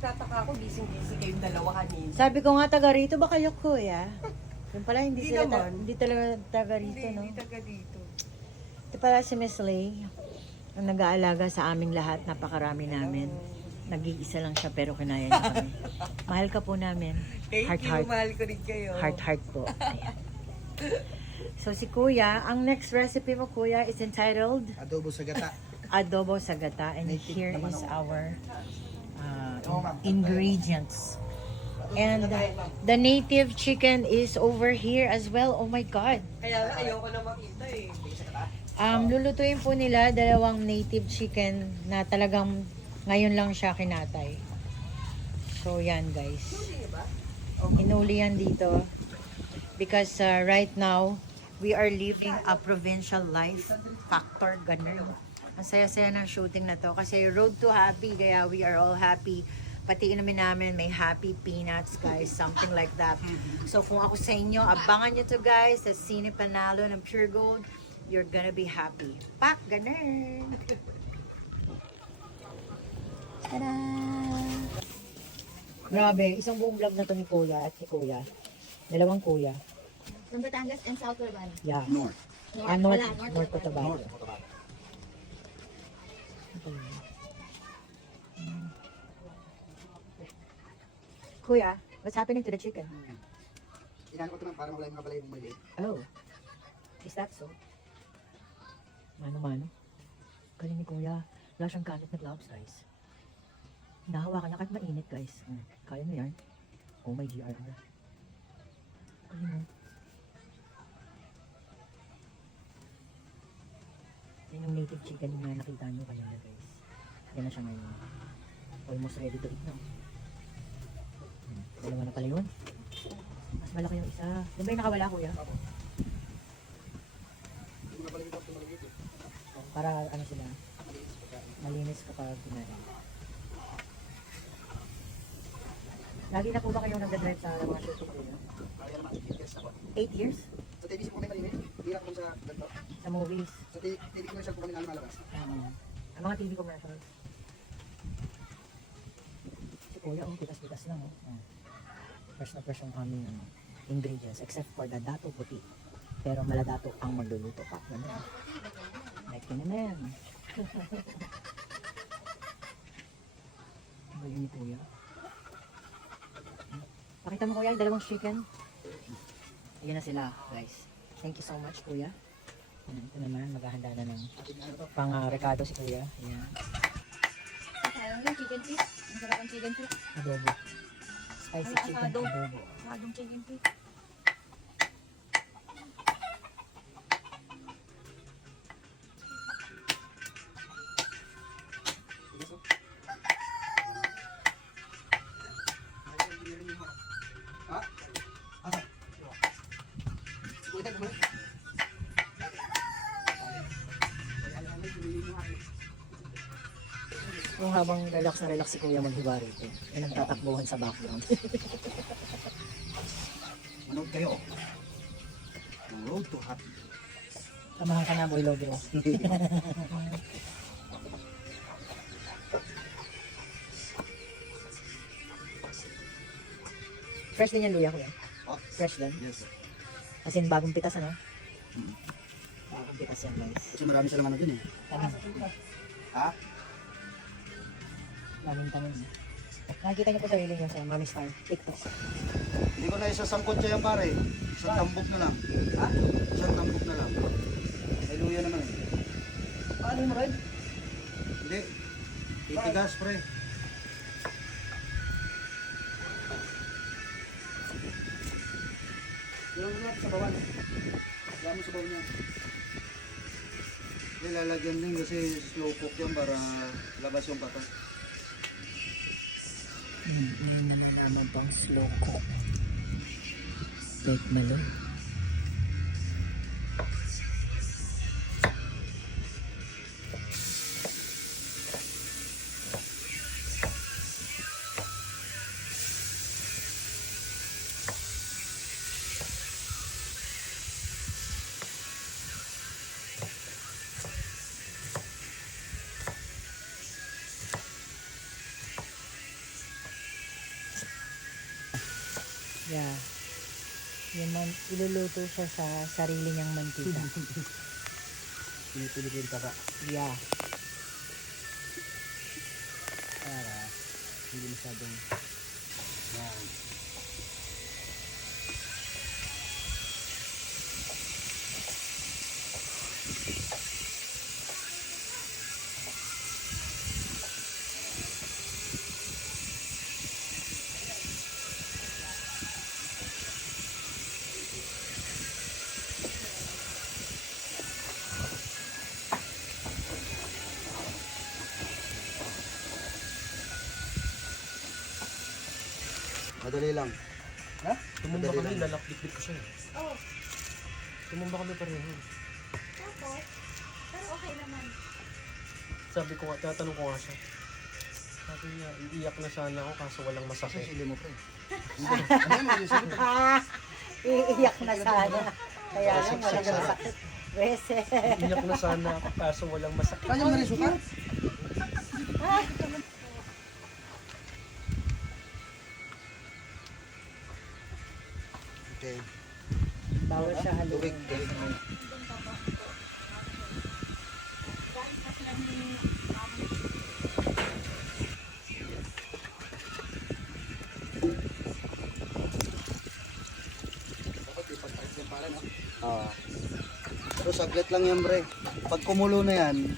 nagtataka ako, busy-busy kayong dalawa kanina. Sabi ko nga taga rito ba kayo kuya? Yung pala hindi Hindi sila naman. hindi talaga taga rito, no? Hindi taga dito. Ito pala si Miss Lay, ang nag-aalaga sa aming lahat, napakarami namin. Nag-iisa lang siya pero kinaya niya kami. Mahal ka po namin. Thank Heart, you, heart. mahal ko rin kayo. Heart po. Ayan. So si Kuya, ang next recipe mo Kuya is entitled Adobo sa gata. Adobo sa gata, and Native here naman is ako. our ingredients. And the native chicken is over here as well. Oh my God. Kaya nga, ayoko na makita eh. Lulutuin po nila dalawang native chicken na talagang ngayon lang siya kinatay. So yan guys. Inuli yan dito. Because right now, we are living a provincial life. Factor, ganun. Ang saya-saya ng shooting na to. Kasi road to happy, kaya we are all happy. Pati inumin namin, may happy peanuts, guys. Something like that. So kung ako sa inyo, abangan nyo to guys. Sa Sine Panalo ng Pure Gold. You're gonna be happy. Pak, ganun. Tada! Grabe, isang buong vlog na to ni Kuya at ni Kuya. Dalawang Kuya. From Batangas and South Urban. Yeah. North. North, Wala, North Cotabato. North. Cotabato. Kuya, what's happening to the chicken? Inano ko ito para mawala yung mga balay mong maliit. Oh, is that so? Mano-mano? Galing ni Kuya. Wala siyang gamit na gloves, guys. Nahawakan niya kahit mainit, guys. Kaya mo yan? Oh my GR. Galing mo. Yan yung native chicken na nakita nyo kanina, guys. Yan na siya ngayon. Almost ready to eat na. Dalawa na pala yun. Mas malaki yung isa. Yan ba yung nakawala, Kuya? Yung mga balay ito maliit. Para ano sila, malinis kapag kinain. Lagi na po ba kayong nagdadrive sa mga show ko Kuya? Kaya naman, 8 years ako. 8 years? Sa TV po kami maliit. Hirap ko sa ganito. Sa movies. Sa TV commercial po kami nalalabas. Ang mga TV commercials. Si Kuya, pitas-pitas lang. Fresh na fresh ang aming ingredients except for the dato puti. Pero maladato ang magluluto pa. Ganun. Like naman. Galing ni Kuya. Pakita mo Kuya, yung dalawang chicken. Ayan na sila, guys. Thank you so much, Kuya. Ito naman, maghahanda na ng pang-recado si Kuya. Ayan. Sayang yung chicken feet. Masarap ang chicken feet. Adobo. Spicy Ay, chicken adobo. adobo. Masyadong chicken feet. Ha? Asa? Ito, bumalik. Kung habang relax na relax si Kuya maghiwa rito, yan ang tatakbuhan sa background. Manood kayo. Road to happy. Samahan ka na, Boy Logro. Fresh din yan, Luya, Kuya. Oh, Fresh din. yes. As in, bagong pitas, ano? Bagong pitas yan, guys. Kasi marami silang ano dun eh. Tanim. Ha? Daming tanim. Nakikita niyo po sarili niyo sa Mami Star TikTok. Hindi ko na isasangkot siya yan pare. Isang tambok na lang. Ha? Isang tambok na lang. Ay luya naman eh. Ano mo rin? Hindi. Titigas pre. Ilang mo natin sa bawan. Ilang mo sa bawan niya. Hindi lalagyan din kasi slow cook yan para labas yung patas. Hindi naman naman pang slow cook. Take malo. Yeah. Iluluto siya sa sarili niyang mantika. Pinipilit yung taba. Yeah. Para hindi masyadong yan. Madali lang. Ha? Tumumba Madali kami, lang. lalakbit ko siya. Oo. Tumumba kami pareho. Tapos, pero okay naman. Sabi ko nga, tatanong ko nga siya. Sabi niya, iiyak na sana ako kaso walang Kasi masakit. sili mo pa eh. Hindi. Ano yan? Yung sili mo. Iiyak na sana. Kaya lang wala na sakit. Wese. Iiyak na sana ako kaso walang masakit. Kanya mo na rin suka? Okay. Bawal siya Tubig. haluin. Tubig. Oo. Pero saglit lang yan, bre. Pag kumulo na yan,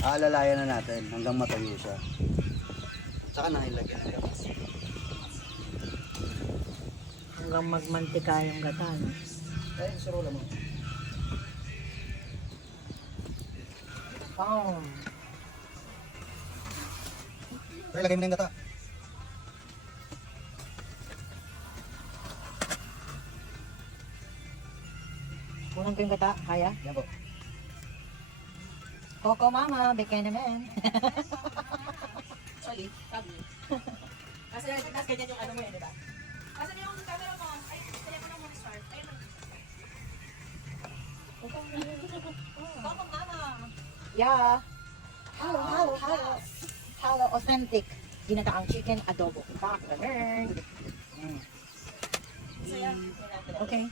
aalalayan na natin hanggang matayo siya. Tsaka nahilagyan na yan. Hanggang magmantika yung gata, no? Ay, sarula mo. Oh. Pre, lagay mo na yung gata. Kunan ko yung gata. Kaya? Yan po. Coco Mama, bigyan naman. Sorry, tabi. Kasi nas ganyan yung ano mo yun, di ba? Asan yung camera mo? Ay, kaya mo na muna start. Ayun na. Coco Mama. Yeah. Hello, authentic. Ginataang chicken adobo. Bakit? Okay.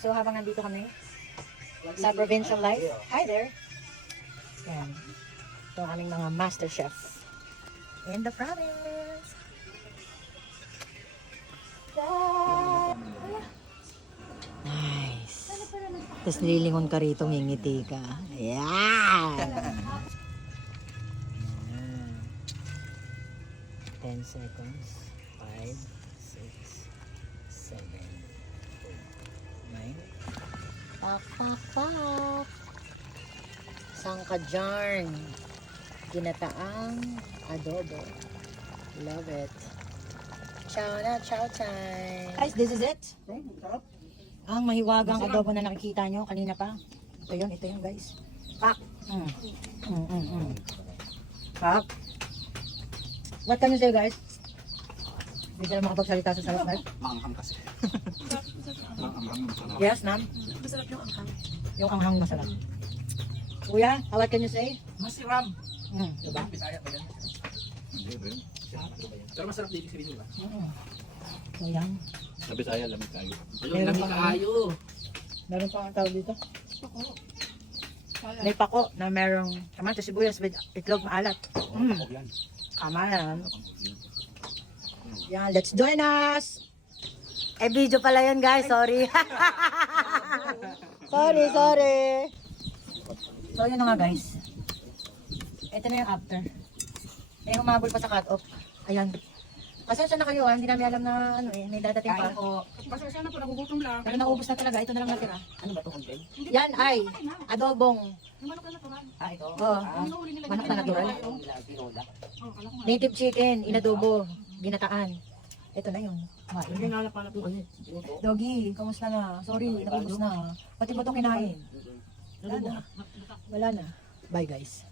So habang nandito kami sa Provincial Life, hi there. Yan. Ito ang aming mga master chef in the province. Nice. Tapos nililingon ka rito, ngingiti ka. Yan! 10 seconds. 5, 6, 7, 8, 9. Pak, pak, pak. Sangkajarn. Ginataang adobo. Love it. Chow na, chow time. Guys, this is it. Ang mahiwagang adobo na nakikita nyo kanina pa. Ito yun guys. Pak. Pak. What can you say guys? Hindi sila makapagsalita sa sarap guys. Maanghang kasi. Yes, ma'am. Masarap yung angkang. Yung anghang masarap. Kuya, what can you say? Masiram. Diba? Bisaya ba yan? Pero masarap din sabihin, di ba? So yan. Sa Bisaya, lamig tayo. Meron pa Kayo. Meron pa ang tawag dito. May pako na merong kamatis sibuyas with itlog maalat. Kamayan. Yan, let's join us! Video pala yun guys, sorry. sorry. So yun na nga guys. Ito na yung after. Humabol pa sa cut-off. Ayan. Pasensya na kayo hindi namin alam na may dadating pa. Pasensya na po, nagugutom lang. Pero naubos na talaga, ito na lang natira. Ano ba ito, content? Yan ay adobong. Yung manok na natural. Ito? Oh, Hinuhuli nila. manok na natural. Tinola. Oh, kala ko nga. Native chicken, inadobo, ginataan. Ito na yun. Hindi nga napalap yung ulit. Doggy, kamusta na? Sorry, naubos na. Pati ba ito kinain? Wala na. Bye guys.